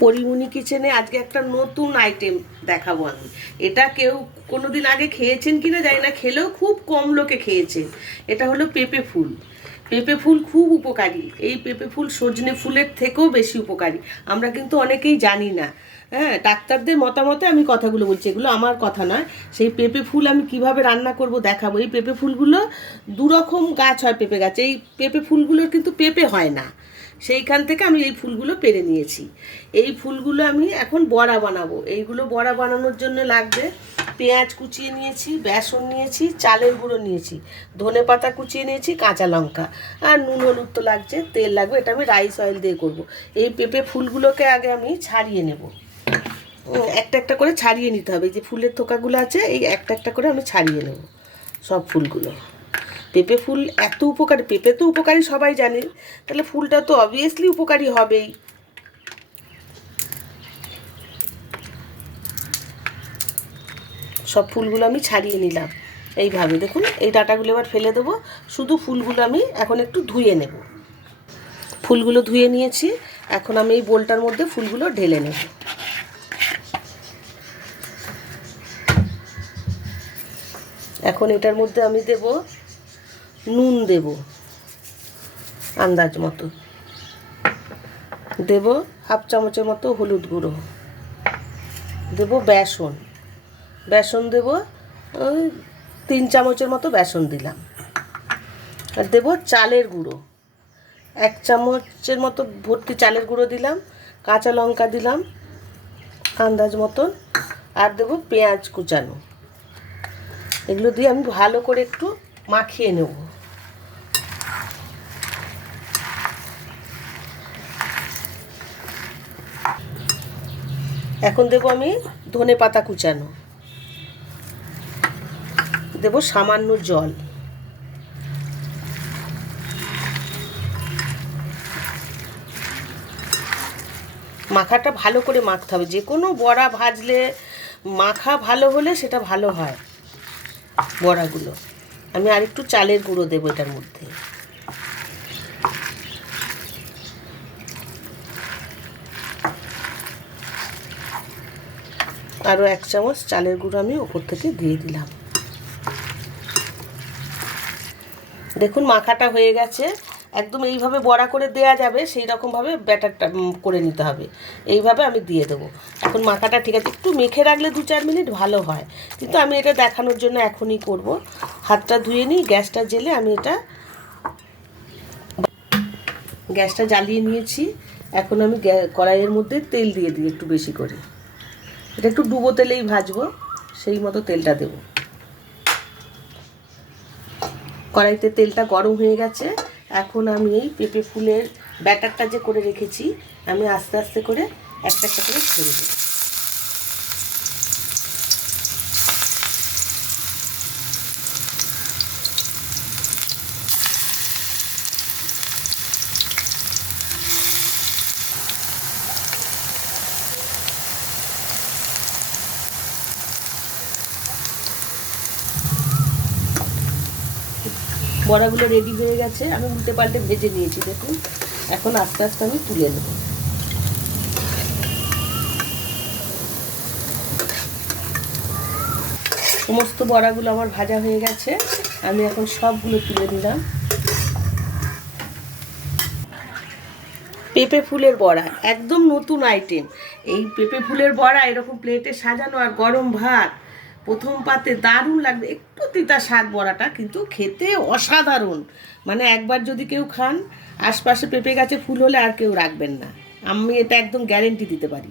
পরিমণি কিচেনে আজকে একটা নতুন আইটেম দেখাবো আমি। এটা কেউ কোনোদিন আগে খেয়েছেন কিনা জানি না, খেলেও খুব কম লোকে খেয়েছে এটা হলো পেঁপে ফুল। পেঁপে ফুল খুব উপকারী। এই পেঁপে ফুল সজনে ফুলের থেকেও বেশি উপকারী। আমরা কিন্তু অনেকেই জানি না। হ্যাঁ ডাক্তারদের মতামতে আমি কথাগুলো বলছি। এগুলো আমার কথা নয়। সেই পেঁপে ফুল আমি কীভাবে রান্না করব দেখাবো। এই পেঁপে ফুলগুলো দুরকম গাছ হয়, পেঁপে গাছ। এই পেঁপে ফুলগুলোর কিন্তু পেঁপে হয় না। সেইখান থেকে আমি এই ফুলগুলো পেরে নিয়েছি। এই ফুলগুলো আমি এখন বড়া বানাবো। এইগুলো বড়া বানানোর জন্য লাগবে পেঁয়াজ কুচিয়ে নিয়েছি, বেসন নিয়েছি, চালের গুঁড়ো নিয়েছি, ধনে পাতা কুচিয়ে নিয়েছি, কাঁচা লঙ্কা আর নুন হলুদ তো লাগছে, তেল লাগবে, এটা আমি রাইস অয়েল দিয়ে করব। এই পেঁপে ফুলগুলোকে আগে আমি ছাড়িয়ে নেব। একটা একটা করে ছাড়িয়ে নিতে হবে। যে ফুলের থোকাগুলো আছে, এই একটা একটা করে আমি ছাড়িয়ে নেব সব ফুলগুলো। পেঁপে ফুল এত উপকারী, পেঁপে তো উপকারী সবাই জানে। তাহলে ফুলটা তো অবভিয়াসলি উপকারী হবেই। সব ফুলগুলো আমি ছাড়িয়ে নিলাম। এইভাবে দেখুন, এই ডাটাগুলো এবার ফেলে দেবো। শুধু ফুলগুলো আমি এখন একটু ধুয়ে নেব। ফুলগুলো ধুয়ে নিয়েছি, এখন আমি এই বোলটার মধ্যে ফুলগুলো ঢেলে নেব। এখন এটার মধ্যে আমি দেব নুন দেব, আন্দাজ মতো। দেব হাফ চামচের মতো হলুদ গুঁড়ো। দেব বেসন। বেসন দেব তিন চামচের মতো বেসন দিলাম। আর দেব চালের গুঁড়ো। এক চামচের মতো ভর্তি চালের গুঁড়ো দিলাম, কাঁচা লঙ্কা দিলাম, আন্দাজ মতন। আর দেব পেঁয়াজ কুচানো। এগুলো দিয়ে আমি ভালো করে একটু মাখিয়ে নেব। এখন দেব আমি ধনে পাতা কুচানো। দেব সামান্য জল। মাখাটা ভালো করে মাখতে হবে। যে কোনো বড়া ভাজলে মাখা ভালো হলে সেটা ভালো হয় বড়াগুলো। আমি আরেকটু চালের গুঁড়ো দেবো এটার মধ্যে। আরও এক চামচ চালের গুঁড়ো আমি ওপর থেকে দিয়ে দিলাম। দেখুন, মাখাটা হয়ে গেছে। একদম এইভাবে বড়া করে দেয়া যাবে, সেই রকমভাবে ব্যাটারটা করে নিতে হবে। এইভাবে আমি দিয়ে দেবো। এখন মাখাটা ঠিক আছে। একটু মেখে রাখলে দু চার মিনিট ভালো হয়। কিন্তু আমি এটা দেখানোর জন্য এখনই করব। হাতটা ধুয়ে নিই, গ্যাসটা জেলে আমি এটা গ্যাসটা জ্বালিয়ে নিয়েছি। এখন আমি কড়াইয়ের মধ্যে তেল দিয়ে দিই একটু বেশি করে। এটা একটু ডুবো তেলেই ভাজবো, সেই মতো তেলটা দেব। কড়াইতে তেলটা গরম হয়ে গেছে, এখন আমি এই পেঁপে ফুলের ব্যাটারটা যে করে রেখেছি, আমি আস্তে আস্তে করে একটা একটা করে ছেড়ে দেব। বড়াগুলো রেডি হয়ে গেছে, আমি উল্টে পাল্টে ভেজে নিয়েছি, দেখুন। এখন আস্তে আস্তে আমি তুলে নেব। সমস্ত বড়াগুলো আমার ভাজা হয়ে গেছে, আমি এখন সবগুলো তুলে নিলাম। পেঁপে ফুলের বড়া, একদম নতুন আইটেম এই পেঁপে ফুলের বড়া এরকম প্লেটে সাজানো আর গরম ভাত। প্রথম পাতে দারুণ লাগবে। একটু তিতা শাক বড়াটা, কিন্তু খেতে অসাধারণ। মানে একবার যদি কেউ খান, আশপাশে পেঁপে গাছে ফুল হলে আর কেউ রাখবেন না। আমি এটা একদম গ্যারেন্টি দিতে পারি।